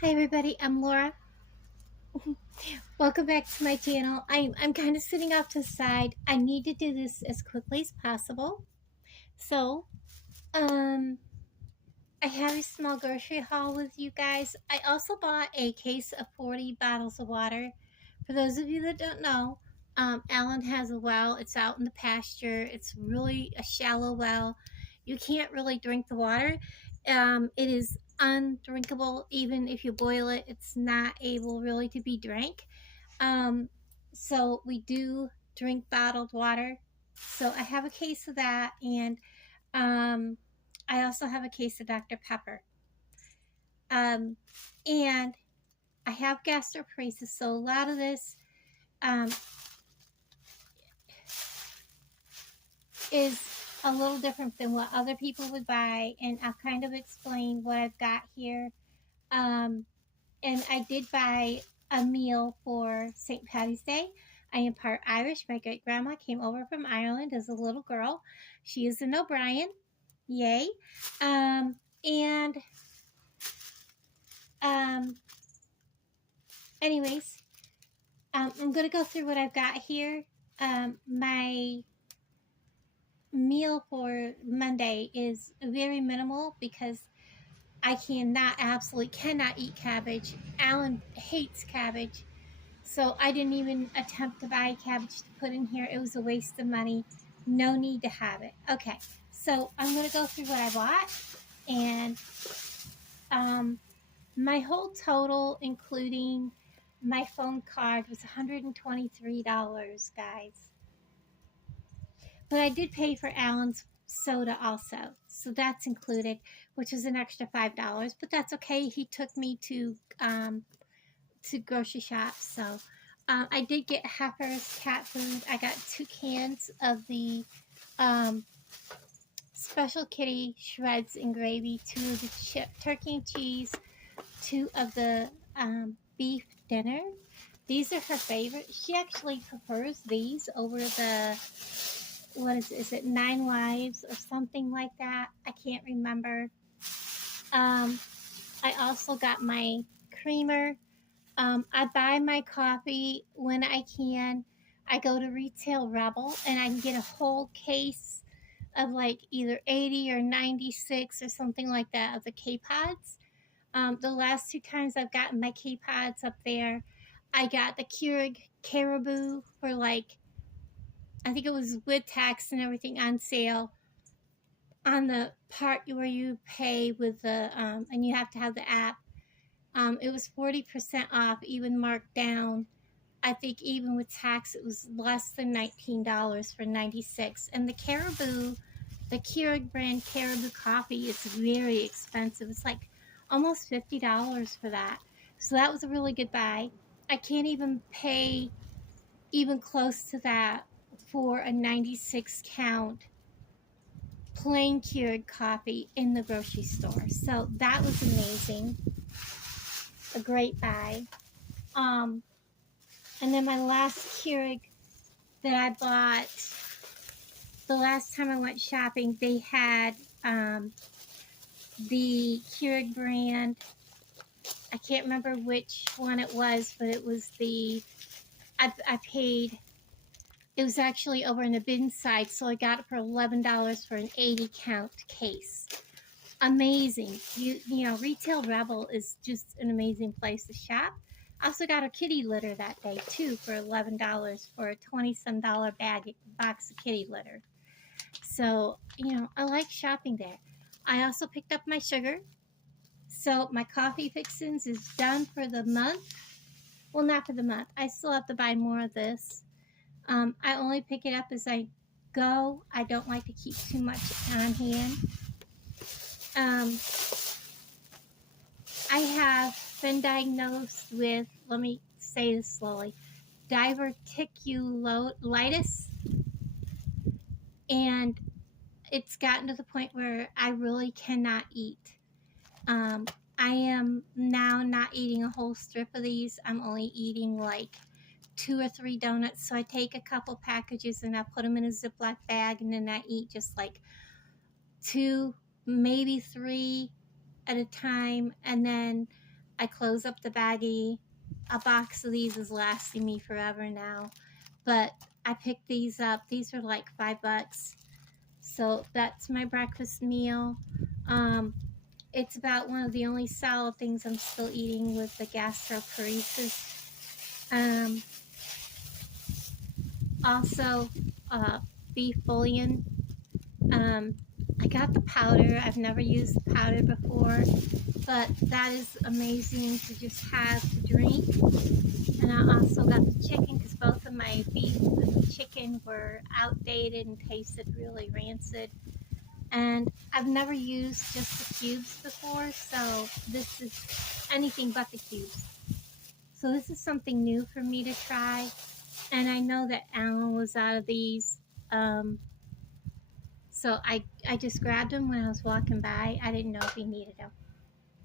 Hi everybody, I'm Laura. Welcome back to my channel. I'm kind of sitting off to the side. I need to do this as quickly as possible. So, um, I have a small grocery haul with you guys. I also bought a case of 40 bottles of water. For those of you that don't know, Alan has a well. It's out in the pasture. It's really a shallow well. You can't really drink the water. It is undrinkable. Even if you boil it, it's not able really to be drank. Um, so we do drink bottled water. So I have a case of that, and um, I also have a case of Dr. Pepper. Um, and I have gastroparesis, so a lot of this um, is a little different than what other people would buy, and I'll kind of explain what I've got here. Um, and I did buy a meal for St. Paddy's Day. I am part Irish. My great grandma came over from Ireland as a little girl. She is an O'Brien. Yay. And um, anyways, I'm going to go through what I've got here. My meal for Monday is very minimal because I absolutely cannot eat cabbage. Alan hates cabbage. So I didn't even attempt to buy cabbage to put in here. It was a waste of money. No need to have it. Okay, so I'm going to go through what I bought. And um, my whole total, including my phone card, was $123, guys. But I did pay for Alan's soda also. So that's included, which is an extra $5. But that's okay. He took me to grocery shop. So I did get Heifer's cat food. I got 2 cans of the um, Special Kitty shreds and gravy, 2 of the turkey and cheese, 2 of the beef dinner. These are her favorite. She actually prefers these over the, what is it, 9 Lives or something like that. I can't remember. I also got my creamer. I buy my coffee when I can. I go to Retail Rebel and I can get a whole case of like either 80 or 96 or something like that of the K-Pods. The last 2 times I've gotten my K-Pods up there, I got the Keurig Caribou for like, I think it was with tax and everything on sale on the part where you pay with the, and you have to have the app. It was 40% off, even marked down. I think even with tax, it was less than $19 for 96. And the Caribou, the Keurig brand Caribou coffee is very expensive. It's like almost $50 for that. So that was a really good buy. I can't even pay even close to that for a 96 count plain Keurig coffee in the grocery store. So that was amazing. A great buy. And then my last Keurig that I bought, the last time I went shopping, they had the Keurig brand. I can't remember which one it was, but it was the, I paid, it was actually over in the bin side, so I got it for $11 for an 80 count case. Amazing. You know, Retail Rebel is just an amazing place to shop. I also got a kitty litter that day too for $11 for a $20-some box of kitty litter. So, you know, I like shopping there. I also picked up my sugar. So my coffee fixins is done for the month. Well, not for the month. I still have to buy more of this. I only pick it up as I go. I don't like to keep too much on hand. I have been diagnosed with, let me say this slowly, diverticulitis, and it's gotten to the point where I really cannot eat. I am now not eating a whole strip of these. I'm only eating like 2 or 3 donuts. So I take a couple packages and I put them in a Ziploc bag, and then I eat just like 2, maybe 3 at a time. And then I close up the baggie. A box of these is lasting me forever now. But I picked these up. These are like $5. So that's my breakfast meal. Um, it's about one of the only solid things I'm still eating with the gastroparesis. Um, also, beef bouillon. Um, I got the powder. I've never used the powder before, but that is amazing to just have to drink. And I also got the chicken because both of my beef and chicken were outdated and tasted really rancid. And I've never used just the cubes before, so this is anything but the cubes. So this is something new for me to try. And I know that Alan was out of these. So I just grabbed them when I was walking by. I didn't know if he needed them.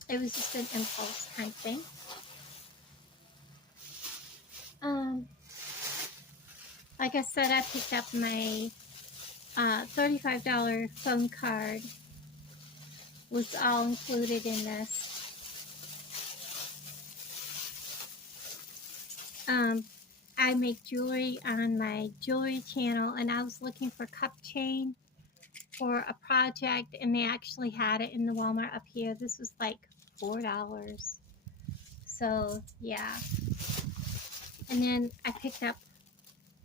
It was just an impulse kind of thing. Like I said, I picked up my $35 phone card. Was all included in this. I make jewelry on my jewelry channel, and I was looking for cup chain for a project, and they actually had it in the Walmart up here. This was like $4. So yeah. And then I picked up,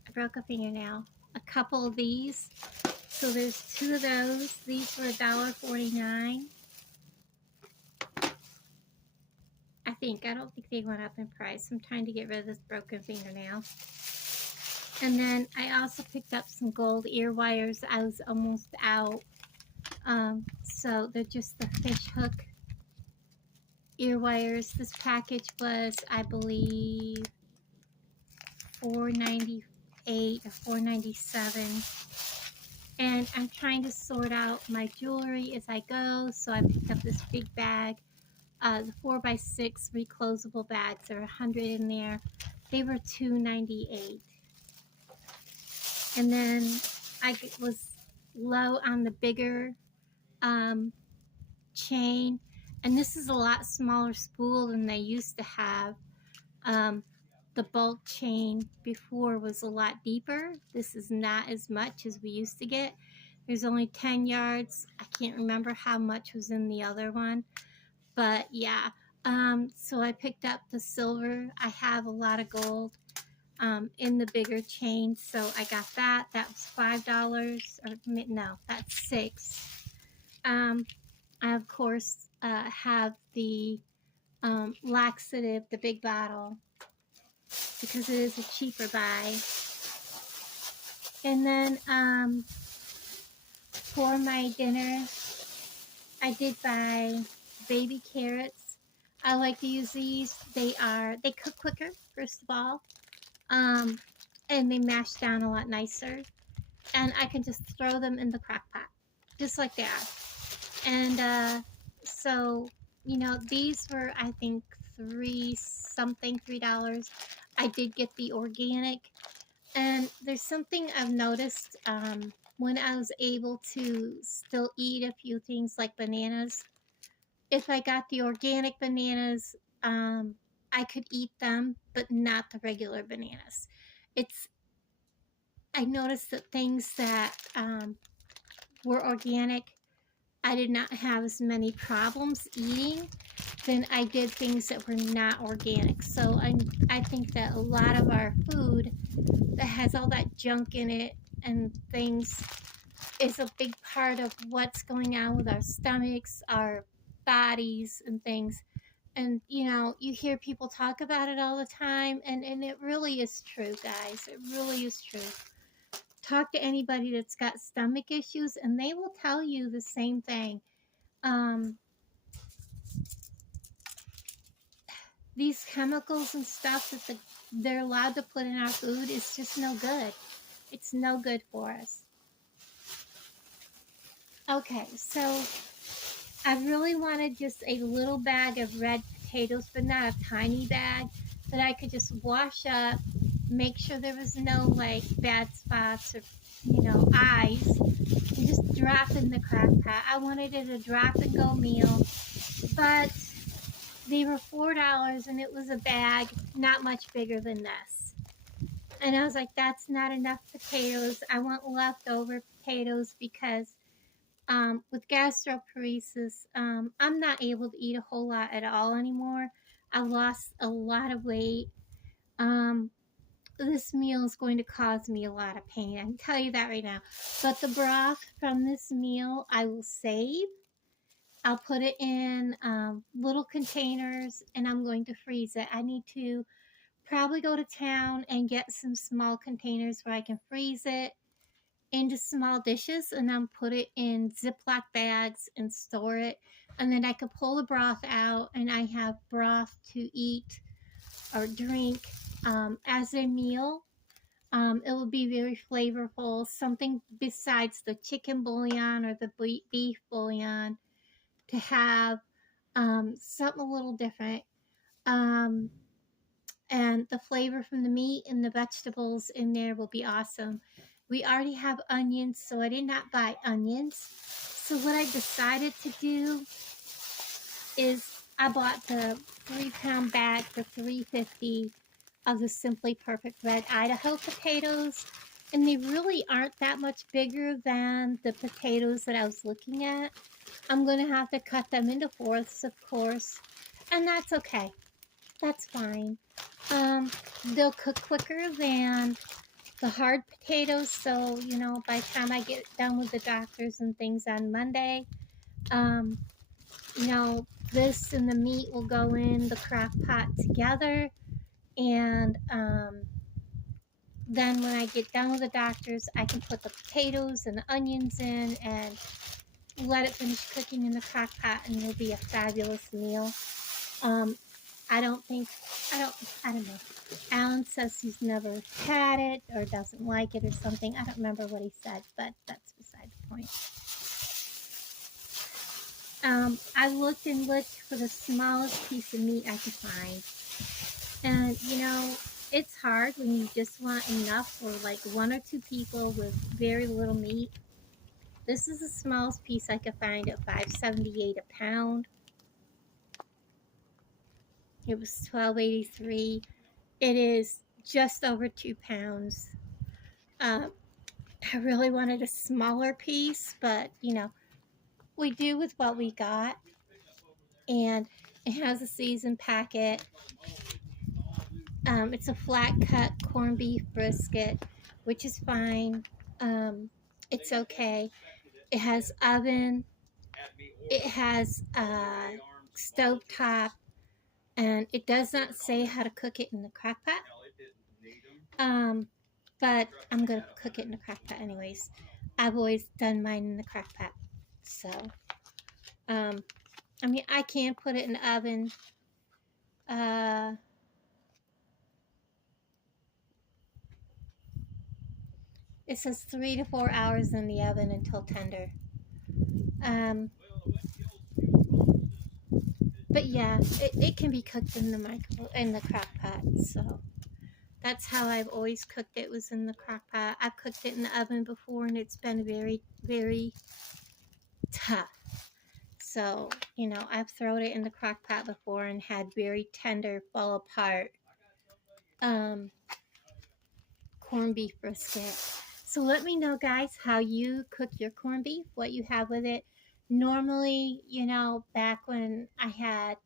I broke a fingernail, a couple of these. So there's 2 of those. These were $1.49. I don't think they went up in price. I'm trying to get rid of this broken fingernail. And then I also picked up some gold ear wires. I was almost out. So they're just the fish hook ear wires. This package was, I believe, $4.98 or $4.97. And I'm trying to sort out my jewelry as I go. So I picked up this big bag. The 4x6 reclosable bags. There are 100 in there. They were $2.98. And then I was low on the bigger chain. And this is a lot smaller spool than they used to have. The bulk chain before was a lot deeper. This is not as much as we used to get. There's only 10 yards. I can't remember how much was in the other one. But yeah, so I picked up the silver. I have a lot of gold in the bigger chain, so I got that. That was $5, or no, that's $6. I of course have the laxative, the big bottle, because it is a cheaper buy. And then for my dinner, I did buy baby carrots. I like to use these. They cook quicker, first of all, and they mash down a lot nicer. And I can just throw them in the crock pot, just like that. And so, you know, these were, I think, $3. I did get the organic. And there's something I've noticed when I was able to still eat a few things like bananas. If I got the organic bananas, I could eat them, but not the regular bananas. I noticed that things that were organic, I did not have as many problems eating than I did things that were not organic. So I think that a lot of our food that has all that junk in it and things is a big part of what's going on with our stomachs, our bodies, and things. And you know, you hear people talk about it all the time, and it really is true, guys. It really is true. Talk to anybody that's got stomach issues, and they will tell you the same thing. These chemicals and stuff that they're allowed to put in our food is just no good. It's no good for us. Okay, so I really wanted just a little bag of red potatoes, but not a tiny bag, that I could just wash up, make sure there was no like bad spots or, you know, eyes, and just drop in the crock pot. I wanted it a drop and go meal, but They were $4 and it was a bag not much bigger than this. And I was like, that's not enough potatoes. I want leftover potatoes because with gastroparesis, I'm not able to eat a whole lot at all anymore. I lost a lot of weight. Um, this meal is going to cause me a lot of pain. I can tell you that right now. But the broth from this meal I will save. I'll put it in little containers and I'm going to freeze it. I need to probably go to town and get some small containers where I can freeze it into small dishes and then put it in Ziploc bags and store it. And then I can pull the broth out and I have broth to eat or drink as a meal. It will be very flavorful, something besides the chicken bouillon or the beef bouillon to have something a little different. Um, and the flavor from the meat and the vegetables in there will be awesome. We already have onions, so I did not buy onions. So what I decided to do is I bought the 3-pound bag for $3.50 of the Simply Perfect Red Idaho potatoes, and they really aren't that much bigger than the potatoes that I was looking at. I'm going to have to cut them into fourths, of course, and that's okay. That's fine. They'll cook quicker than the hard potatoes, so by the time I get done with the doctors and things on Monday, um, you know, this and the meat will go in the crock pot together, and then when I get done with the doctors, I can put the potatoes and the onions in and let it finish cooking in the crock pot, and it'll be a fabulous meal. Um, I don't think, I don't know. Alan says he's never had it or doesn't like it or something. I don't remember what he said, but that's beside the point. I looked and looked for the smallest piece of meat I could find. And, it's hard when you just want enough for like 1 or 2 people with very little meat. This is the smallest piece I could find at $5.78 a pound. It was $12.83. It is just over 2 pounds. I really wanted a smaller piece, but we do with what we got. And it has a seasoned packet. It's a flat cut corned beef brisket, which is fine. It's okay. It has oven. It has stove top, and it does not say how to cook it in the crock pot. But I'm gonna cook it in the crock pot anyways. I've always done mine in the crock pot. So, I can put it in the oven. It says 3 to 4 hours in the oven until tender. But yeah, it can be cooked in the crock pot. So that's how I've always cooked it, was in the crock pot. I've cooked it in the oven before and it's been very, very tough. So, I've thrown it in the crock pot before and had very tender, fall apart corned beef brisket. So let me know, guys, how you cook your corned beef, what you have with it. Normally, back when I had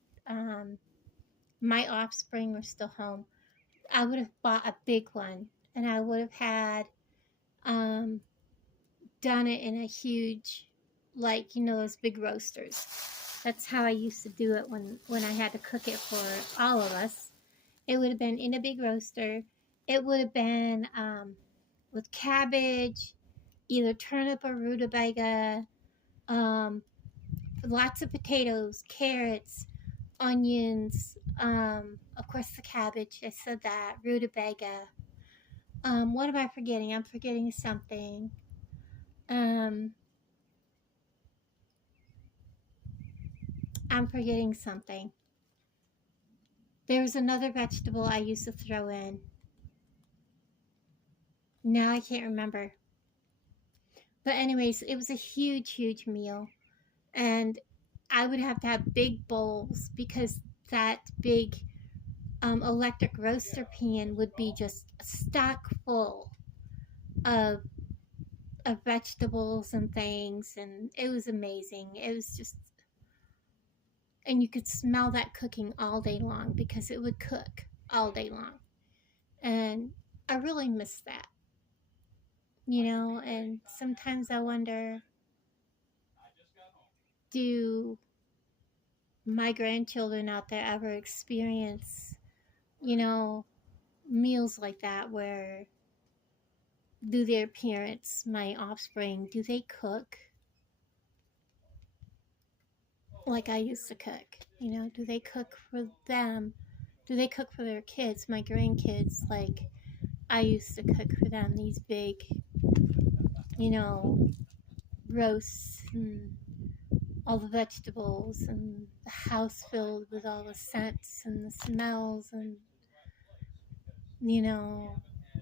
my offspring were still home, I would have bought a big one and I would have had done it in a huge, like, those big roasters. That's how I used to do it when I had to cook it for all of us. It would have been in a big roaster. It would have been with cabbage, either turnip or rutabaga, lots of potatoes, carrots, onions, of course the cabbage, I said that, rutabaga. What am I forgetting? I'm forgetting something. I'm forgetting something. There was another vegetable I used to throw in. Now I can't remember. But anyways, it was a huge, huge meal. And I would have to have big bowls because that big electric roaster pan would be just stock full of vegetables and things, and it was amazing. It was just, and you could smell that cooking all day long because it would cook all day long. And I really miss that, and sometimes I wonder, do my grandchildren out there ever experience, you know, meals like that where do their parents, my offspring, do they cook like I used to cook? Do they cook for them? Do they cook for their kids, my grandkids, like I used to cook for them? These big, you know, roasts and all the vegetables and the house filled with all the scents and the smells and,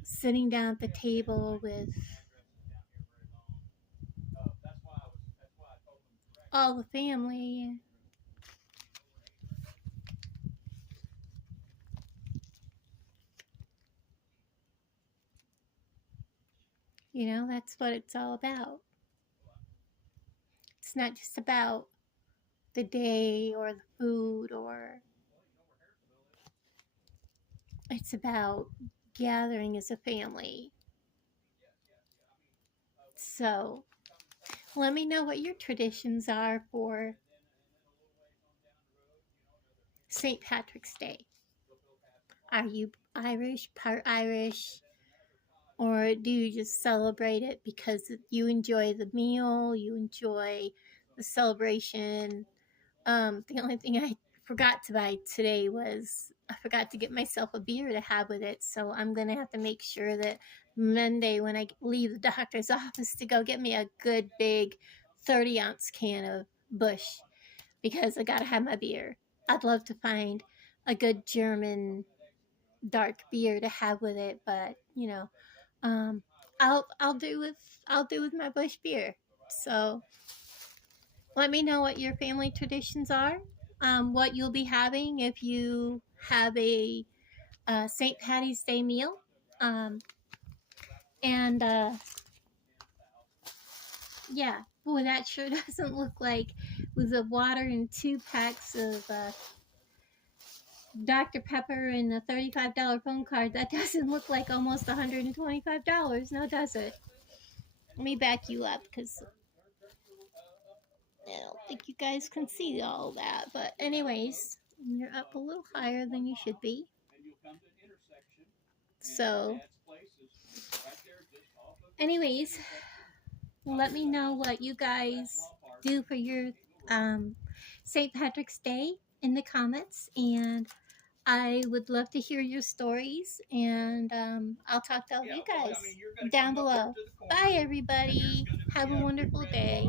sitting down at the table with all the family. That's what it's all about. It's not just about the day or the food, or it's about gathering as a family. So let me know what your traditions are for St. Patrick's Day. Are you Irish, part Irish, or do you just celebrate it because you enjoy the meal, you enjoy the celebration? The only thing I forgot to buy today was I forgot to get myself a beer to have with it. So I'm going to have to make sure that Monday when I leave the doctor's office to go get me a good big 30-ounce can of Busch, because I got to have my beer. I'd love to find a good German dark beer to have with it, but um, I'll do with my Busch beer. So let me know what your family traditions are, what you'll be having if you have a St. Paddy's Day meal. And yeah, boy, that sure doesn't look like, with the water and 2 packs of Dr. Pepper and a $35 phone card, that doesn't look like almost $125, no, does it? Let me back you up because I don't think you guys can see all that. But anyways, you're up a little higher than you should be. So anyways, let me know what you guys do for your St. Patrick's Day in the comments, and I would love to hear your stories, and I'll talk to all you guys down below. Bye, everybody. Have a wonderful day.